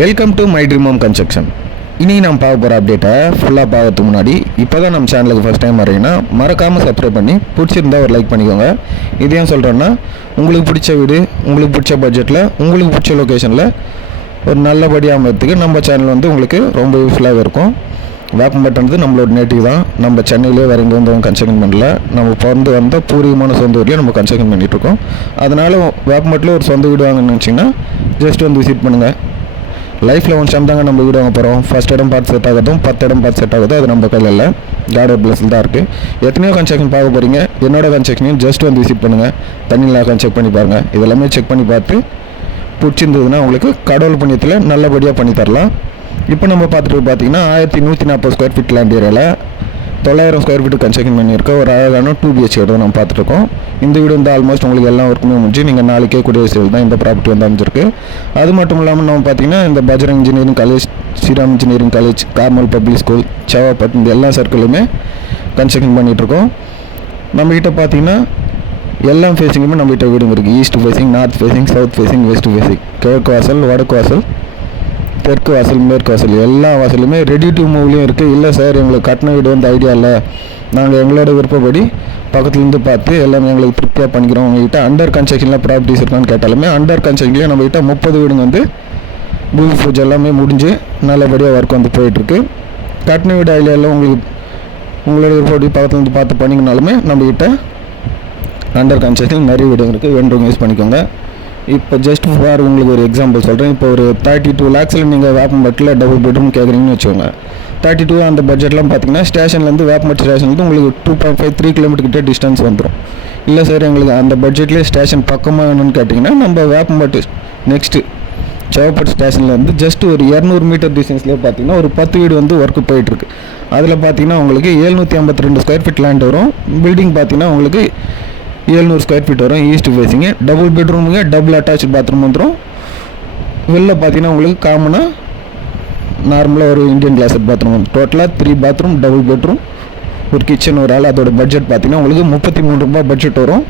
Welcome to my dream home construction இனி நம்ம பார்க்க போகிற அப்டேட்டை ஃபுல்லாக பார்க்கறதுக்கு முன்னாடி இப்போ தான் நம்ம சேனலுக்கு ஃபஸ்ட் டைம் வரீங்கன்னா மறக்காமல் சப்ஸ்கிரைப் பண்ணி பிடிச்சிருந்தா ஒரு லைக் பண்ணிக்கோங்க. இது ஏன் சொல்கிறேன்னா உங்களுக்கு பிடிச்ச வீடு உங்களுக்கு பிடிச்ச பட்ஜெட்டில் உங்களுக்கு பிடிச்ச லொக்கேஷனில் ஒரு நல்லபடியாக அமைறதுக்கு நம்ம சேனல் வந்து உங்களுக்கு ரொம்ப யூஸ்ஃபுல்லாக இருக்கும். வேப்பம்பட்டுன்றது நம்மளோட நேட்டிவ் தான். நம்ம சென்னையிலே வேறு எங்கே வந்து கன்ஸ்ட்ரக்ஷன் பண்ணல. நம்ம பிறந்து வந்த பூர்வீகமான சொந்த ஊர்லேயே நம்ம கன்ஸ்ட்ரக்ஷன் பண்ணிகிட்ருக்கோம் அதனால் வேப்பம்பட்டில் ஒரு சொந்த வீடு வாங்கணும்னு நினச்சிங்கன்னா ஜஸ்ட் வந்து விசிட் பண்ணுங்கள் லைஃப்பில் ஒன் டைம் தாங்க நம்ம வீடு வாங்க போகிறோம் ஃபஸ்ட் இடம் பார்த்து செட் ஆகட்டும். பத்து இடம் பார்த்து செட் ஆகுதோ அது நம்ம கையில் இல்லை. காடோர் பிளஸில் தான் இருக்குது எத்தனையோ கன்ஸ்ட்ரக்ஷன் பார்க்க போகிறீங்க என்னோட கன்ஸ்ட்ரக்ஷனையும் ஜஸ்ட் வந்து விசிட் பண்ணுங்கள் தண்ணியில் செக் பண்ணி பாருங்கள் இதெல்லாமே செக் பண்ணி பார்த்து பிடிச்சிருந்ததுன்னா உங்களுக்கு கடவுள் புண்ணியத்தில் நல்லபடியாக பண்ணி தரலாம். இப்போ நம்ம பார்த்துட்டு பார்த்தீங்கன்னா ஆயிரத்தி நூற்றி நாற்பது ஸ்கொயர் ஃபீட் லேண்ட் ஏரியாவில் தொள்ளாயிரம் ஸ்கொயர் ஃபீட் கன்ஸ்ட்ரக்ஷன் பண்ணியிருக்க. ஒரு அழகான டூ பிஹெச்கே தான் நம்ம பார்த்துருக்கோம் இந்த வீடு வந்து ஆல்மோஸ்ட் உங்களுக்கு எல்லா ஒர்க்குமே முடிஞ்சு நீங்கள் நாளைக்கே குடியரசு தான் இந்த ப்ராப்பர்ட்டி வந்து அமைஞ்சிருக்கு. அது மட்டும் இல்லாமல் நம்ம பார்த்தீங்கன்னா இந்த Bajrang engineering college Sriram engineering college Carmel public school Sevvapet இந்த எல்லா சர்க்கிளுமே கன்ஸ்ட்ரக்ஷன் பண்ணிகிட்ருக்கோம் நம்மக்கிட்ட பார்த்தீங்கன்னா எல்லா ஃபேஸிங்குமே நம்மகிட்ட வீடுங்க இருக்குது east facing north facing south facing west facing கிழக்கு வாசல் வடக்கு வாசல் தெற்கு வாசல் மேற்கு வாசல் எல்லா வாசலுமே ரெடி டு மூவ்லேயும் இருக்குது இல்லை சார் எங்களுக்கு கட்டின வீடு வந்து ஐடியா இல்லை. நாங்கள் எங்களோட விருப்பப்படி பக்கத்துலேருந்து பார்த்து எல்லாமே எங்களுக்கு திருப்தியாக பண்ணிக்கிறோம். உங்ககிட்ட அண்டர் கன்ஸ்ட்ரக்ஷனில் ப்ராப்பர்ட்டிஸ் இருக்கான்னு கேட்டாலுமே அண்டர் கன்ஸ்ட்ரக்ஷன்லேயே நம்மகிட்ட முப்பது வீடுங்க வந்து பூமி பூஜை எல்லாமே முடிஞ்சு நல்லபடியாக ஒர்க் வந்து போயிட்டுருக்கு. கட்டின வீடு ஐடியாவில் உங்களுக்கு உங்களோட விருப்பப்படி பக்கத்துலேருந்து பார்த்து பண்ணிங்கனாலுமே நம்மகிட்ட அண்டர் கன்ஸ்ட்ரக்ஷன் நிறைய வீடு இருக்குது வேண்டவங்க யூஸ் பண்ணிக்கோங்க. இப்போ ஜஸ்ட் ஃபார் உங்களுக்கு ஒரு எக்ஸாம்பிள் சொல்கிறேன் இப்போ ஒரு தேர்ட்டி டூ லேக்ஸில் நீங்கள் வேப்பம்பட்டில் டபுள் பெட்ரூம் கேட்குறீங்கன்னு வச்சுக்கோங்க. தேர்ட்டி டூ அந்த பட்ஜெட்லாம் பார்த்தீங்கன்னா ஸ்டேஷன்லேருந்து வேப்பம்பட்டு ஸ்டேஷன்லேருந்து உங்களுக்கு two point five three kilometre கிட்ட டிஸ்டன்ஸ் வந்துடும் இல்லை சார் எங்களுக்கு அந்த பட்ஜெட்லேயே ஸ்டேஷன் பக்கமாக வேணும்னு கேட்டிங்கன்னா நம்ம வேப்பம்பட்டு நெக்ஸ்ட்டு சேவப்பட்டு ஸ்டேஷன்லேருந்து ஜஸ்ட் ஒரு இரநூறு மீட்டர் டிஸ்டன்ஸ்லேயே பார்த்தீங்கன்னா ஒரு பத்து வீடு வந்து ஒர்க்கு போயிட்டுருக்கு. அதில் பார்த்தீங்கன்னா உங்களுக்கு ஏழ்நூற்றி ஐம்பத்தி ரெண்டு ஸ்கொயர் ஃபீட் லேண்ட் வரும். பில்டிங் பார்த்தீங்கன்னா உங்களுக்கு ஏழ்நூறு ஸ்கொயர் ஃபீட் வரும் ஈஸ்ட் ஃபேஸிங்கு டபுள் பெட்ரூமுங்க டபுள் அட்டாச் பாத்ரூம் வந்துடும் வெளில பார்த்தீங்கன்னா உங்களுக்கு காமனாக நார்மலாக ஒரு இந்தியன் கிளாஸட் பாத்ரூம் வந்து டோட்டலாக த்ரீ பாத்ரூம் டபுள் பெட்ரூம் ஒரு கிச்சன் ஒரு ஆள் அதோட பட்ஜெட் பார்த்தீங்கன்னா உங்களுக்கு முப்பத்தி மூணு ரூபாய் பட்ஜெட் வரும்.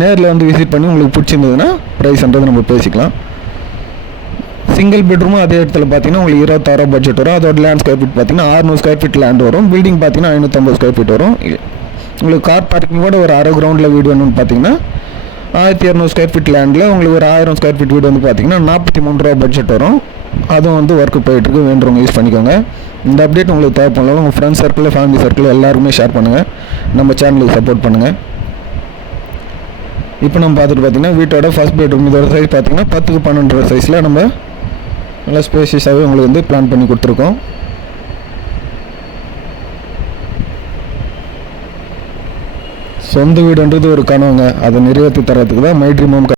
நேரில் வந்து விசிட் பண்ணி உங்களுக்கு பிடிச்சிருந்ததுன்னா ப்ரைஸ்ன்றது நம்ம பேசிக்கலாம். சிங்கிள் பெட்ரூமும் அதே இடத்துல பார்த்தீங்கன்னா உங்களுக்கு இருபத்தாயிரம் பட்ஜெட் வரும். அதோட லேண்ட் ஸ்கொயர் ஃபீட் பார்த்தீங்கன்னா அறுநூறு ஸ்கொயர் ஃபீட் லேண்ட் வரும். பில்டிங் பார்த்தீங்கன்னா ஐநூற்றம்பது ஸ்கொயர் ஃபீட் வரும். உங்களுக்கு கார் பார்க்கிங்கோட ஒரு அரை கிரவுண்டில் வீடு வேணும்னு பார்த்தீங்கன்னா ஆயிரத்தி இரநூறு ஸ்கொயர் ஃபீட் லேண்டில் உங்களுக்கு ஒரு ஆயிரம் ஸ்கொயர் ஃபீட் வீடு வந்து பார்த்தீங்கன்னா நாற்பத்தி மூணு ரூபா பட்ஜெட் வரும். அதுவும் வந்து ஒர்க்கு போயிட்டுருக்கு வேண்டுறவங்க யூஸ் பண்ணிக்கோங்க. இந்த அப்டேட் உங்களுக்கு தேவைப்படலாம். உங்கள் ஃப்ரெண்ட்ஸ் சர்க்கிள் ஃபேமிலி சர்க்கிள் எல்லாருமே ஷேர் பண்ணுங்கள் நம்ம சேனலுக்கு சப்போர்ட் பண்ணுங்கள் இப்போ நம்ம பார்த்துட்டு பார்த்தீங்கன்னா வீட்டோட ஃபர்ஸ்ட் பெட்ரூம் இதோட சைஸ் பார்த்தீங்கன்னா பத்துக்கு பன்னெண்டு சைஸில் நம்ம நல்லா ஸ்பேசியஸாகவே உங்களுக்கு வந்து பிளான் பண்ணி கொடுத்துருக்கோம். சொந்த வீடுன்றது ஒரு கனவுங்க. அதை நிறைவேற்றி தரத்துக்கு தான் மை ட்ரீம் ஹோம்